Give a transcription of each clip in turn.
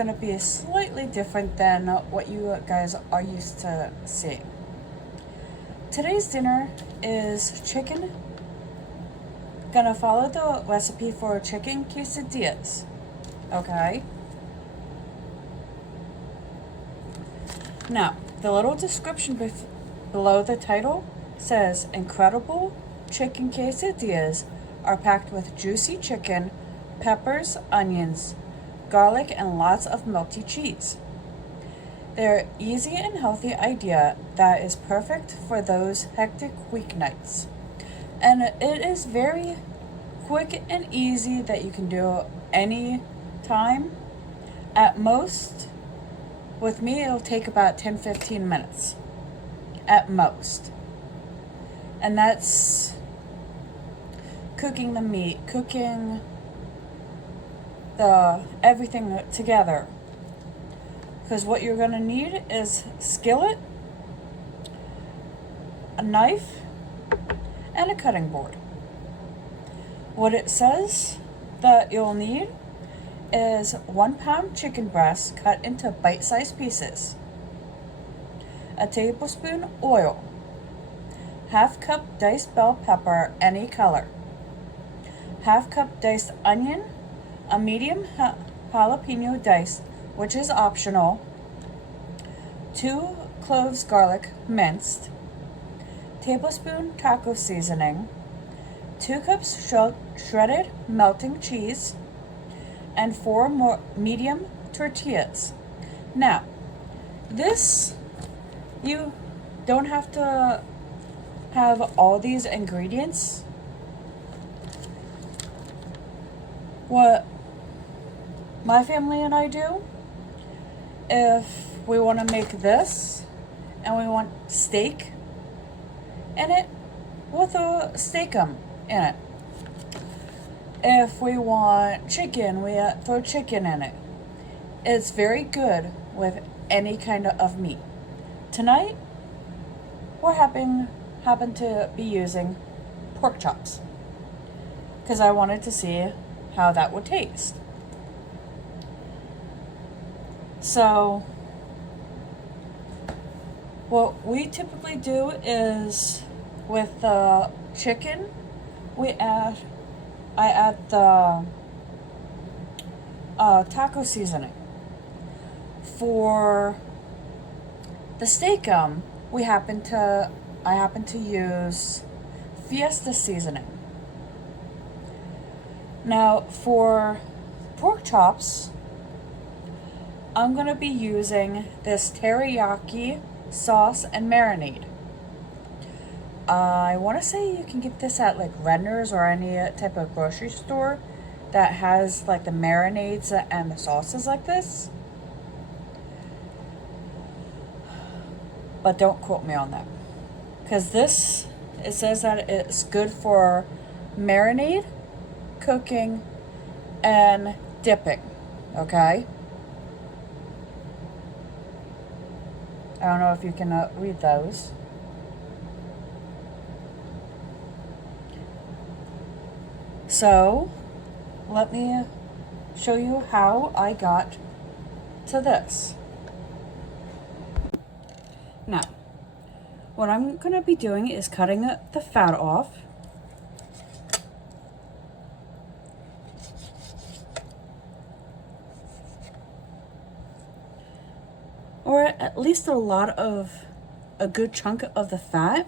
going to be slightly different than what you guys are used to seeing. Today's dinner is chicken. Gonna follow the recipe for chicken quesadillas. Okay? Now, the little description below the title says incredible chicken quesadillas are packed with juicy chicken, peppers, onions, garlic, and lots of melty cheese. They're easy and healthy idea that is perfect for those hectic weeknights. And it is very quick and easy that you can do any time. At most, with me, it'll take about 10-15 minutes. At most. And that's cooking the meat, cooking the everything together. Because what you're going to need is skillet, a knife, and a cutting board. What it says that you'll need is 1 pound chicken breast cut into bite-sized pieces, a tablespoon oil, 1/2 cup diced bell pepper any color, 1/2 cup diced onion, a medium jalapeno diced, which is optional, 2 cloves garlic minced, tablespoon taco seasoning, 2 cups shredded melting cheese, and 4 more medium tortillas. Now, this, you don't have to have all these ingredients. What my family and I do, if we want to make this and we want steak in it, we'll throw steakum in it. If we want chicken, we throw chicken in it. It's very good with any kind of meat. Tonight, we're happen to be using pork chops because I wanted to see how that would taste. So, what we typically do is with the chicken, I add the taco seasoning. For the steakum, I happen to use Fiesta seasoning. Now, for pork chops, I'm gonna be using this teriyaki sauce and marinade. I want to say you can get this at like Redner's or any type of grocery store that has like the marinades and the sauces like this. But don't quote me on that. Because this, it says that it's good for marinade, cooking, and dipping. Okay? I don't know if you can read those. So, let me show you how I got to this. Now, what I'm going to be doing is cutting the fat off. Or at least a good chunk of the fat.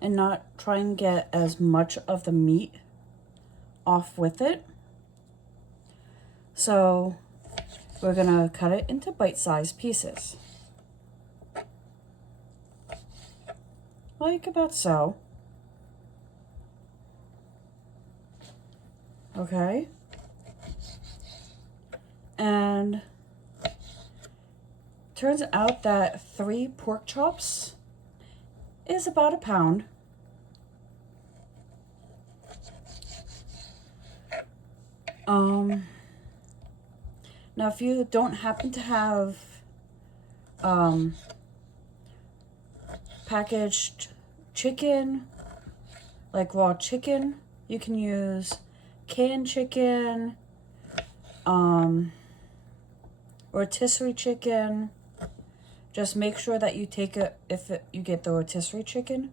And not try and get as much of the meat off with it. So we're gonna cut it into bite-sized pieces. Like about so. Okay. And turns out that 3 pork chops is about a pound. Now if you don't happen to have packaged chicken, like raw chicken. You can use canned chicken, rotisserie chicken. Just make sure that you take it, you get the rotisserie chicken,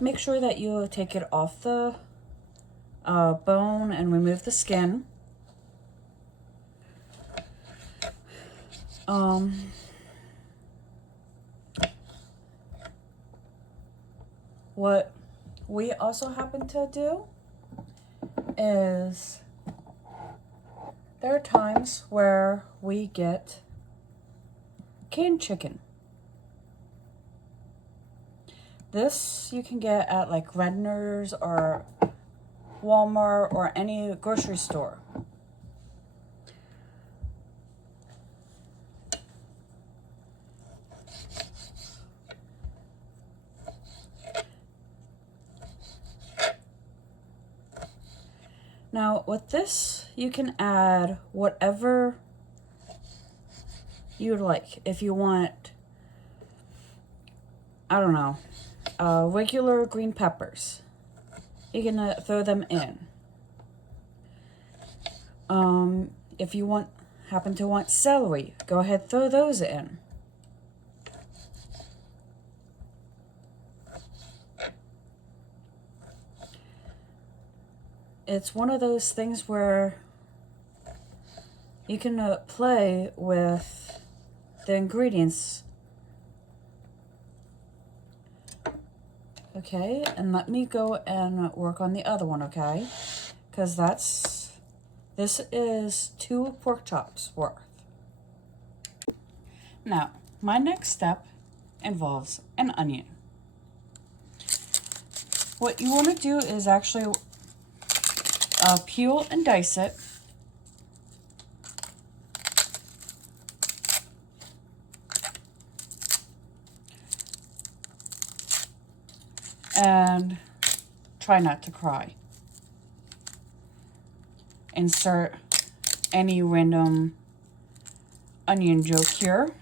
make sure that you take it off the bone and remove the skin. What we also happen to do is there are times where we get canned chicken. This you can get at like Redner's or Walmart or any grocery store. Now with this, you can add whatever you'd like. If you want, I don't know, regular green peppers, you can throw them in. If you happen to want celery, go ahead, throw those in. It's one of those things where you can play with the ingredients. Okay, and let me go and work on the other one, okay? Because this is 2 pork chops worth. Now, my next step involves an onion. What you want to do is actually peel and dice it. And try not to cry. Insert any random onion joke here.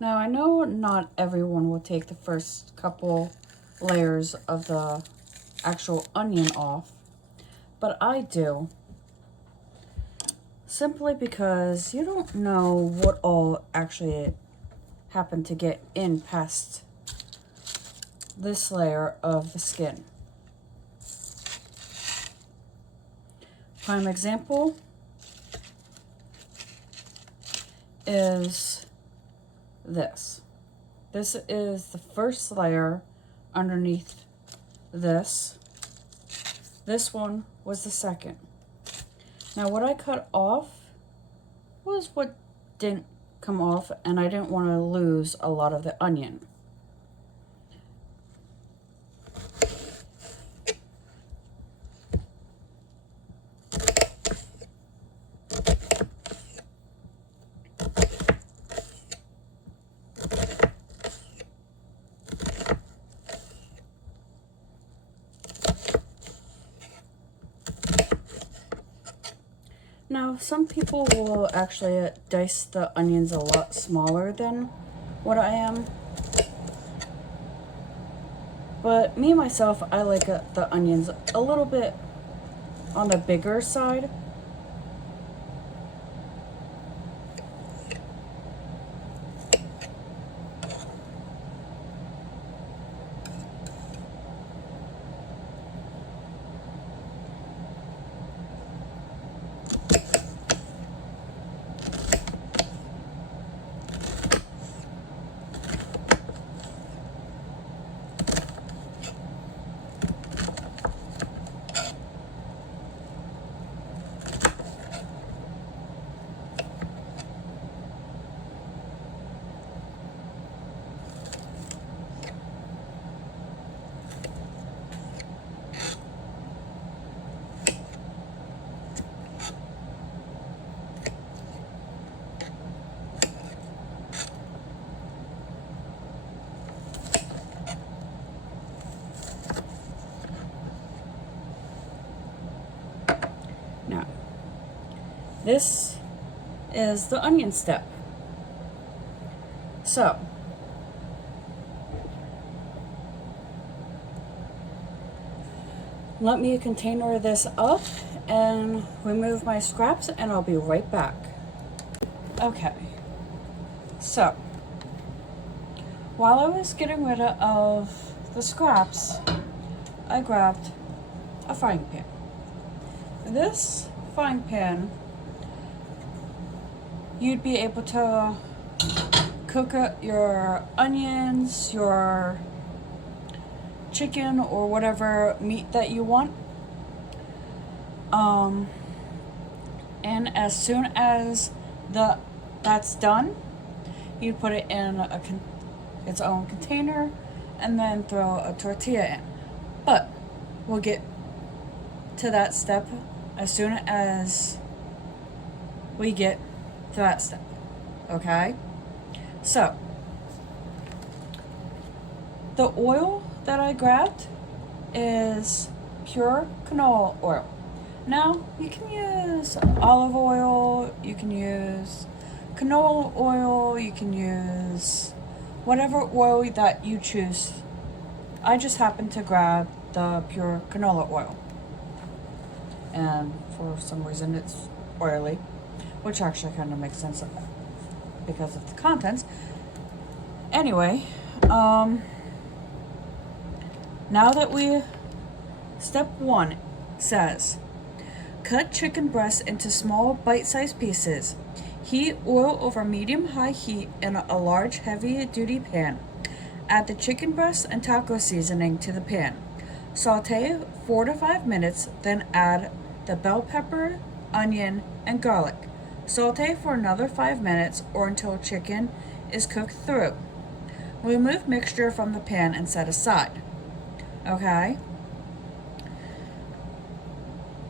Now, I know not everyone will take the first couple layers of the actual onion off, but I do. Simply because you don't know what all actually happened to get in past this layer of the skin. Prime example is this. This is the first layer underneath this. This one was the second. Now what I cut off was what didn't come off, and I didn't want to lose a lot of the onion. Now, some people will actually dice the onions a lot smaller than what I am. But me, myself, I like the onions a little bit on the bigger side. this is the onion step. So, let me container this up and remove my scraps, and I'll be right back. Okay, so while I was getting rid of the scraps, I grabbed a frying pan. This frying pan, you'd be able to cook your onions, your chicken, or whatever meat that you want. And as soon as that's done, you put it in its own container and then throw a tortilla in. But we'll get to that step as soon as we get to that step. Okay? So, the oil that I grabbed is pure canola oil. Now, you can use olive oil, you can use canola oil, you can use whatever oil that you choose. I just happened to grab the pure canola oil. And for some reason it's oily, which actually kind of makes sense because of the contents. Anyway, now that step 1 says, cut chicken breasts into small bite-sized pieces. Heat oil over medium-high heat in a large heavy-duty pan. Add the chicken breasts and taco seasoning to the pan. Saute 4 to 5 minutes, then add the bell pepper, onion, and garlic. Saute for another 5 minutes or until chicken is cooked through. Remove mixture from the pan and set aside. Okay?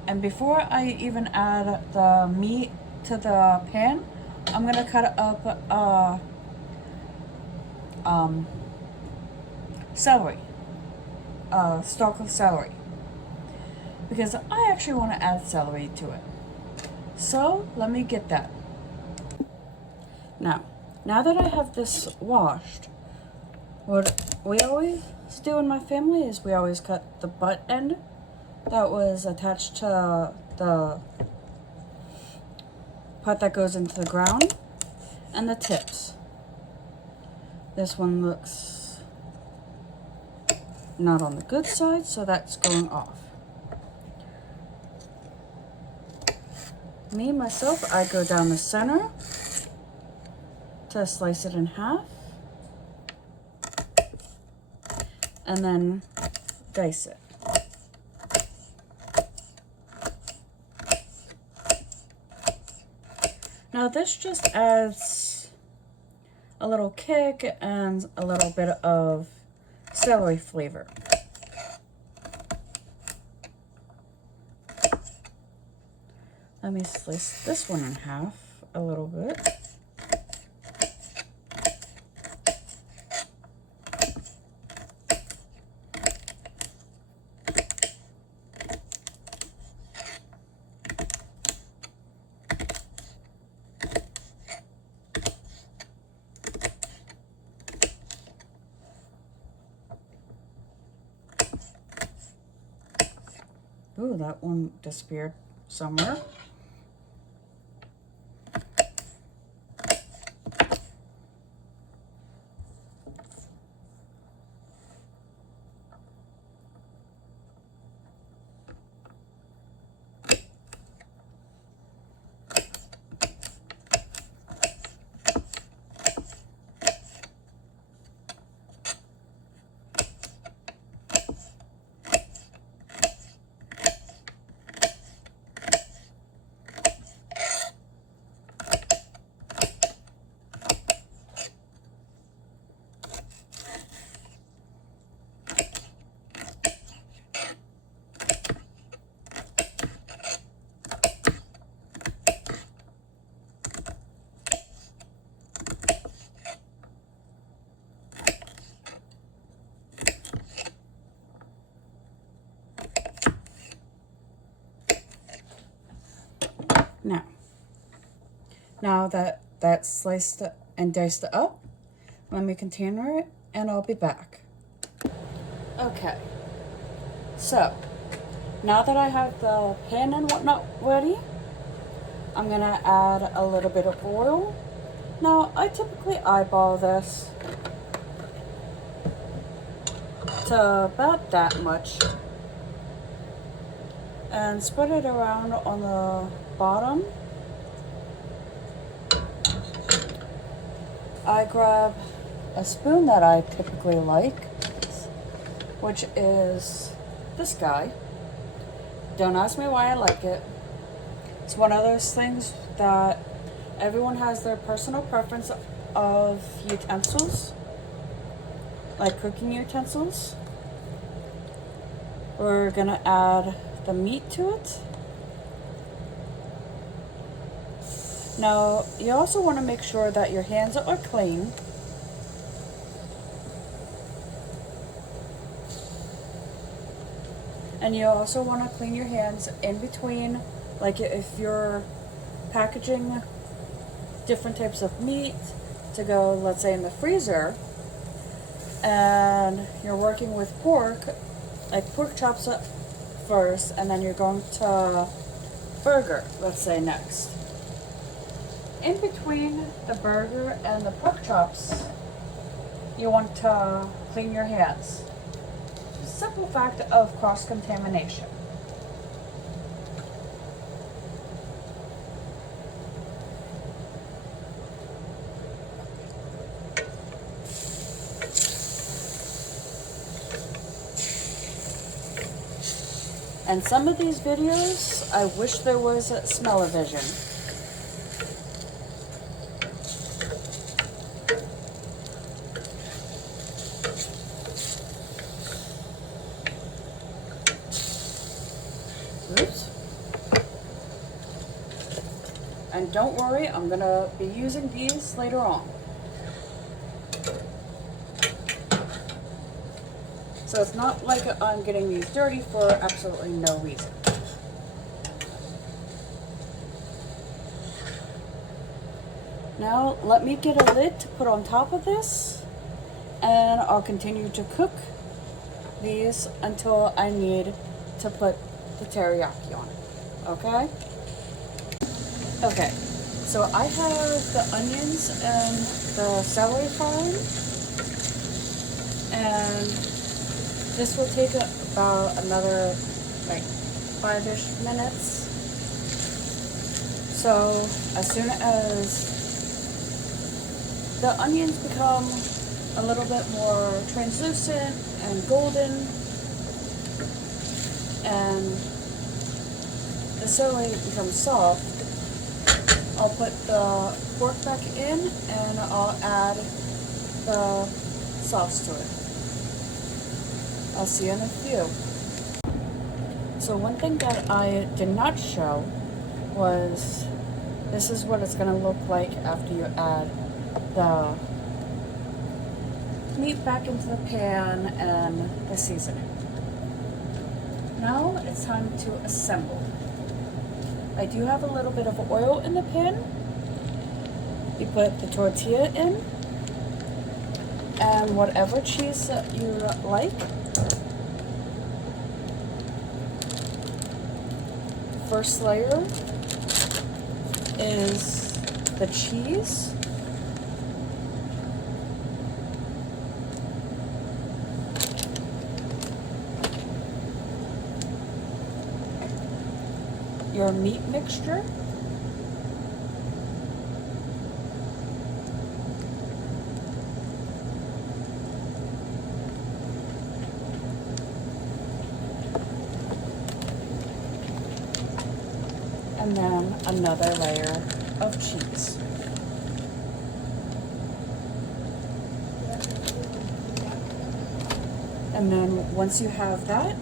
And before I even add the meat to the pan, I'm gonna cut up celery, stalk of celery, because I actually want to add celery to it. So let me get that. Now that I have this washed, what we always do in my family is we always cut the butt end that was attached to the part that goes into the ground, and the tips. This one looks not on the good side, so that's going off. Myself, I go down the center to slice it in half, and then dice it. Now this just adds a little kick and a little bit of celery flavor. Let me slice this one in half a little bit. Ooh, that one disappeared somewhere. Now that that's sliced and diced up, let me container it and I'll be back. Okay, so now that I have the pan and whatnot ready, I'm gonna add a little bit of oil. Now, I typically eyeball this to about that much and spread it around on the bottom. I grab a spoon that I typically like, which is this guy. Don't ask me why I like it. It's one of those things that everyone has their personal preference of utensils, like cooking utensils. We're gonna add the meat to it. Now, you also want to make sure that your hands are clean. And you also want to clean your hands in between, like if you're packaging different types of meat to go, let's say, in the freezer, and you're working with pork, like pork chops first, and then you're going to burger, let's say, next. In between the burger and the pork chops, you want to clean your hands. Simple fact of cross-contamination. And some of these videos, I wish there was a smell-o-vision. Oops. And don't worry, I'm gonna be using these later on. So it's not like I'm getting these dirty for absolutely no reason. Now let me get a lid to put on top of this, and I'll continue to cook these until I need to put the teriyaki on it, okay? Okay, so I have the onions and the celery frying, and this will take about another like 5-ish minutes. So as soon as the onions become a little bit more translucent and golden, and the celery becomes soft, I'll put the pork back in and I'll add the sauce to it. I'll see you in a few. So one thing that I did not show was this is what it's gonna look like after you add the meat back into the pan and the seasoning. Now it's time to assemble. I do have a little bit of oil in the pan. You put the tortilla in and whatever cheese that you like. First layer is the cheese. Your meat mixture. And then another layer of cheese. And then once you have that,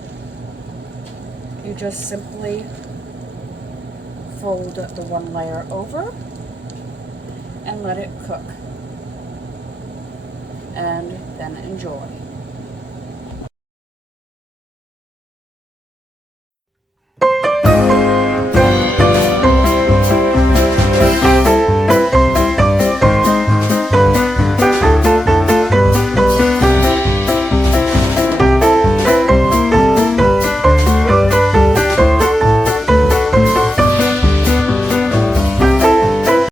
you just simply fold the one layer over and let it cook. And then enjoy.